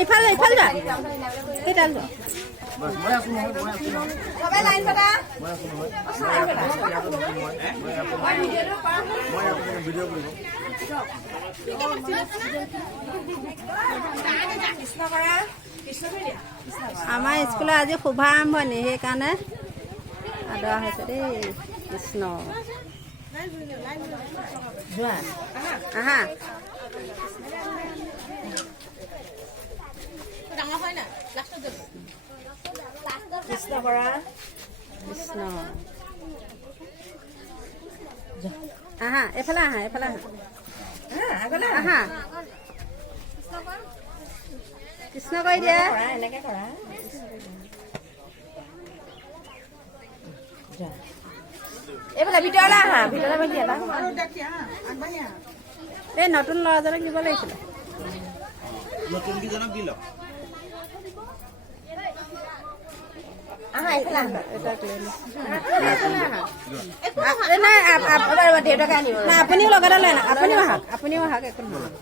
ইফালে যা কেইডাল যা সবাই লাইন পাতা আমাৰ স্কুলত আজি শুভাৰম্ভণি সেইকাৰণে আদৰা হৈছে দেই কৃষ্ণ আহা কৃষ্ণ কৰা কৃষ্ণ আহা এফালে আহা আহা কৃষ্ণ কৰি দিয়া এনেকে কৰা এইফালে ভিতৰলৈ আহা ভিতৰলৈ বহি দিয়া এই নতুন ল'ৰাজনক দিব লাগিছিলে নতুন কিজনক দিল আপুনিও লগতে লয় না আপুনিও আহক একো নহয়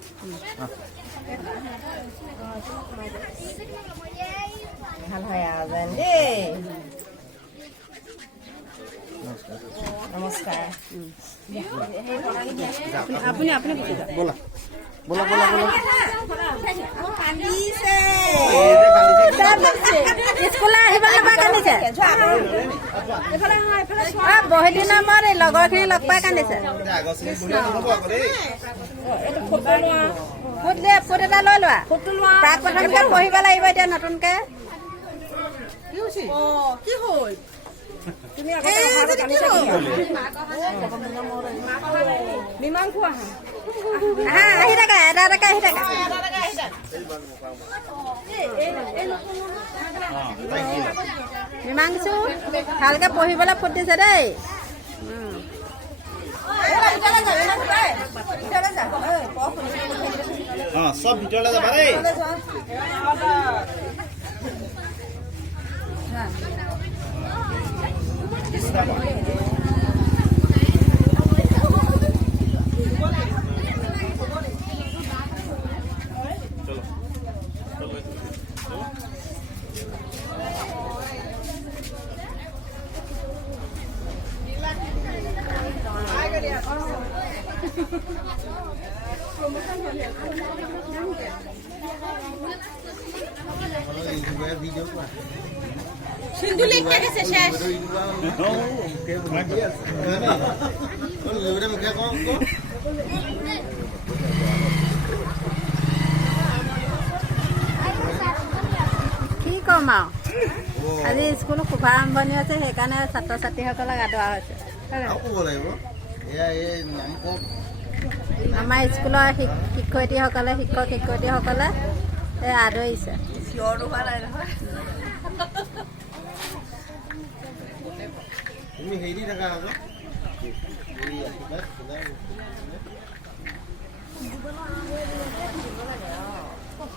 ভাল হয় আৰু যেন দেই নমস্কাৰ আপুনি বলা বলা বলা বলা স্কুললৈ আহিব নাপাই কান্দিছে বহুত দিনৰ মূৰত এই লগৰখিনি লগ পাই কান্দিছে ফুট এটা লৈ লোৱা তাক প্ৰথমকে পঢ়িব লাগিব এতিয়া নতুনকে আহি থাকা এটা এটাকে আহি থাকা মীমাংসু ভালকে পঢ়িবলৈ ফুট দিছে দেই সব ভিতৰলৈ যাবা দেই কি কম আৰু আজি স্কুল শুভাৰম্ভণি আছে সেইকাৰণে ছাত্ৰ ছাত্ৰীসকলক আদৰা হৈছে আমাৰ স্কুলৰ শিক্ষক শিক্ষয়িত্ৰীসকলে আদৰিছে তুমি হেৰি থাকা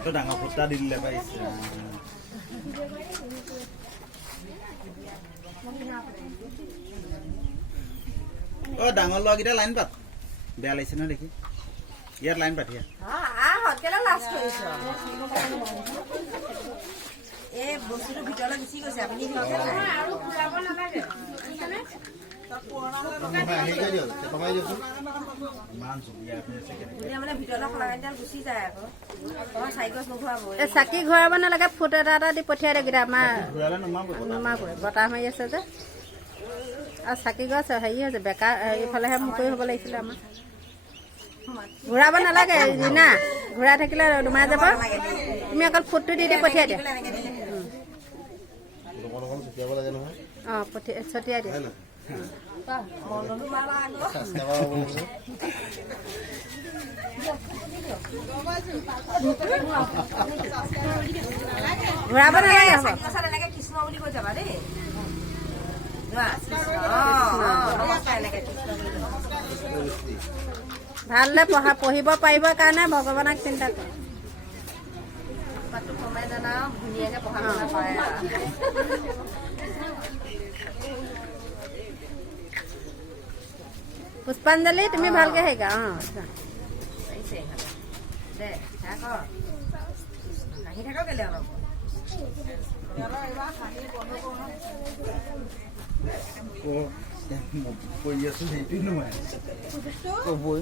তো ডাঙৰ ফুটা দি দিলে পাৰিছে ডাঙৰ ল'ৰাকেইটা লাইন পাত বেয়া লাগিছে নহয় দেখি ইয়াত লাইন পাত এই বস্তুটো ভিতৰলৈ গুচি গৈছে আপুনি চাকি ঘূৰাব নালাগে ফুট এটা দি পঠিয়াই দিয়ে আমাৰ নুমাবই বতাহ মাৰি আছে যে আৰু চাকি গছ হেৰি হৈছে বেকাৰ এইফালেহে মুকলি হ'ব লাগিছিলে আমাৰ ঘূৰাব নালাগে ৰীণা ঘূৰাই থাকিলে নুমাই যাব তুমি অকল ফুটটো দি পঠিয়াই দিয়া অঁ ছটিয়াই দিয়া ঘূৰাব নালাগে কৃষ্ণ বুলি কৈ যাবা দেই ভালদৰে পঢ়িব পাৰিবৰ কাৰণে ভগৱানক চিন্তা কৰে পুষ্পাঞ্জলি তুমি ভালকে শিকা কৰি আছো সেইটোৱে নহয় ক'বই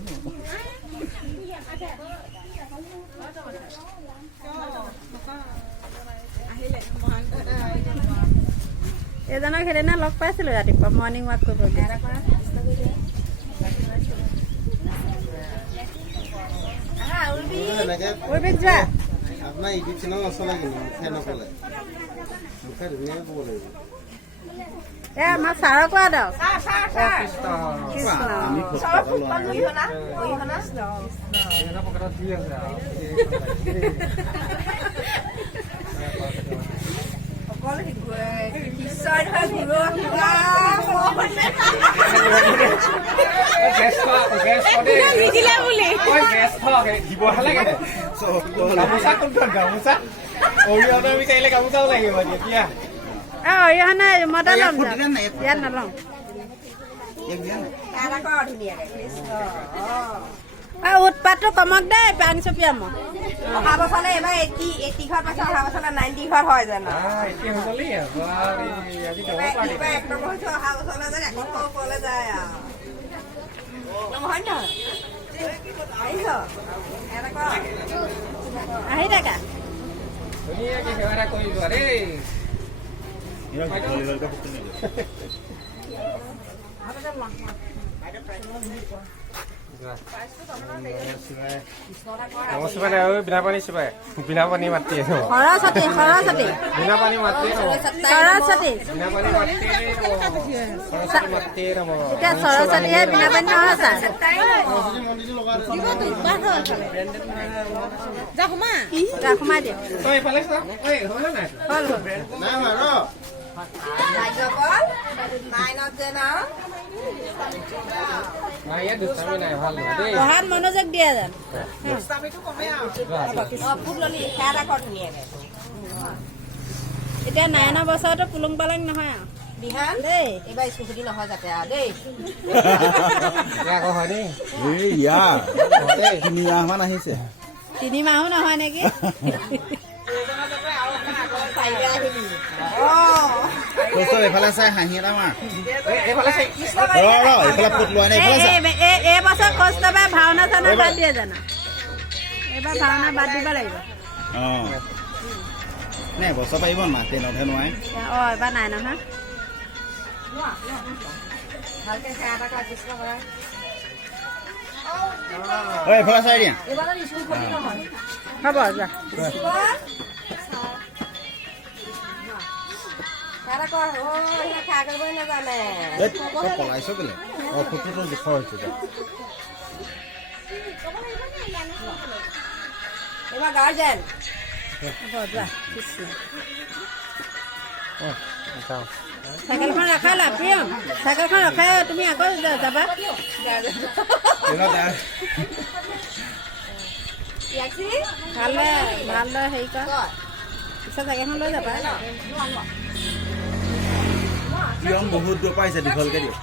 এজনক সেইদিনা লগ পাইছিলোঁ ৰাতিপুৱা মৰ্ণিং ৱাক কৰিব যোৱা আপোনাৰ ইউটিউব চেনেল নচলে কিন্তু মুখে নকলে মুখে ধুনীয়াকৈ ক'ব লাগিব এ আমাৰ ছাৰক কোৱা দক অৰিহণা মতা ল'ম ইয়াত নলওঁ উৎপাতটো কমক দেই পানী চপিয়াম অহা বছৰলৈ এইবাৰ 80 ঘৰ পাইছে অহা বছৰলৈ 90 ঘৰ হয় জানো অহা বছৰলৈ যে এখন ওপৰলৈ যায় আৰু হয় নহয় আহি থাকা বিনা পানী চিপাই বিনা পানী মাতি সৰস্বতী সৰস্বতী বিনা পানী মাতি সৰস্বতী বিনা পানী মাতি সৰস্বতী মাতি এতিয়া সৰস্বতীহে বিনা পানী নহয় ছাৰ যা সোমাই দিয়ক হ'ল পঢ়াত মনোযোগ দিয়া যান এতিয়া 9 বছৰতো পুলুং পালং নহয় আৰু বিহান দেই এইবাৰ স্কুল ছুটি নহয় যাতে আৰু দেই তিনিমাহমান আহিছে 3 মাহো নহয় নেকি এইফালে চাই হাঁহি এটা মাৰ এইফালে ফুট লোৱা নাই এই বছৰ কষ্টবে ভাওনা চাওনা বাদ দিয়ে জানো এইবাৰ ভাওনা বাদ দিব লাগিব অঁ নে বছৰ পাৰিব না ট্ৰেইনতহে নোৱাৰে অঁ এইবাৰ নাই নহয় ভালকে সেৱা এটা কৰা কৃষ্ণ কৰা এইফালে চাই দিয়া এইবাৰ স্কুল ছুটি নহয় হ'ব যোৱা পলাইছ কেলে ফটোটো জোখৰ হৈছে এইবাৰ গাৰ্জেন চাইকেলখন ৰখালা প্ৰিয়ম চাইকেলখন ৰখাই তুমি আকৌ যাবা ভালদৰে হেৰি কৰা পিছত চাইকেলখন লৈ যাবা প্ৰিয়ম বহুত দূৰ পাইছে দীঘলকে দিয়ক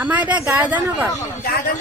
আমাৰ এতিয়া গাৰ্জেন হ'ব গাৰ্জেন